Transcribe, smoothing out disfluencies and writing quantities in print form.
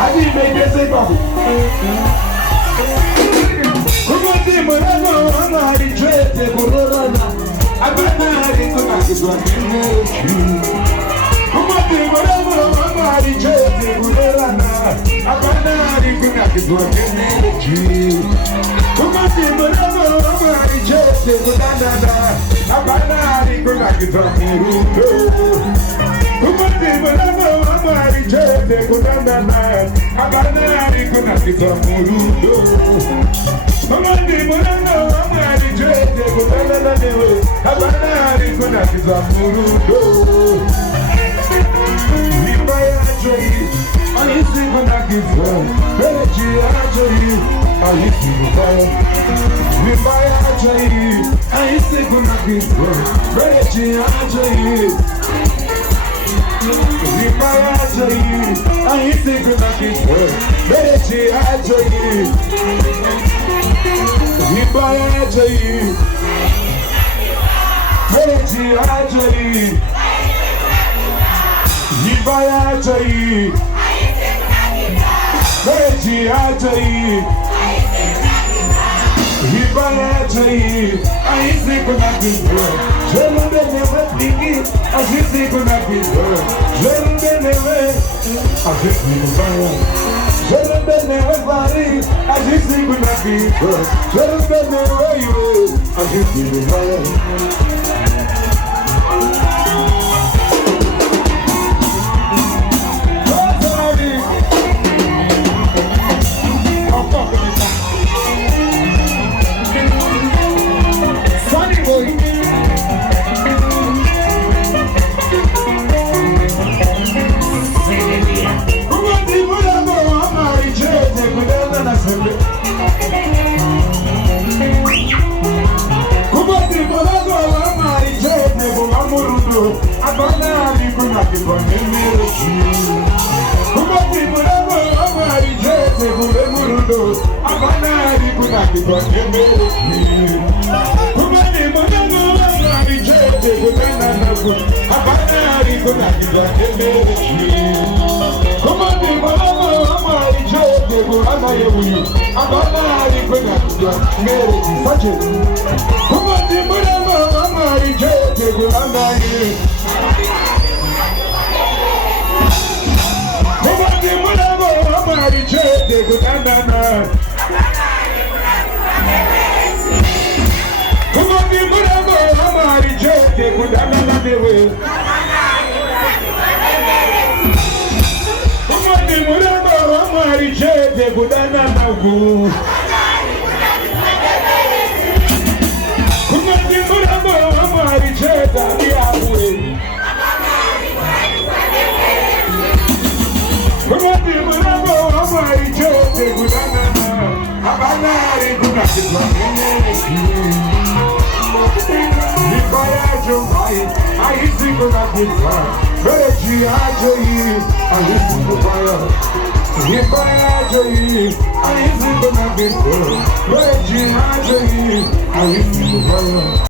I didn't make that say bubble. Come on, team, but I know I'm not the trade. They go run. I bet not it's not the one you. Come on, team, but I know I'm not the trade. They go run. I bet not it's not the one you. Come on, team, but I know I'm not the trade. They go run. I bet not it's not the one you. Come on, team, but I know I'm not the trade. They go run. I bet not it's not the one you. Come on, people, I know I'm not the trade. They go down the way. I'm not going to get a murudo. We buy a trade. I used to go back in front. Energy, I trade. I used to go back. We buy a trade. I used to go back in front. Energy, I trade. We buy a trade. I used to go back in front. Energy, I trade. Hibaya Jai, Meji Ajai, Hibaya Jai, Meji Ajai, Hibaya Jai. I think when I be good, Jalen they never begin. I think when I be good, Jalen they never. I think we will. Jalen they never vary. I think when I be good, Jalen they never you. I think we will.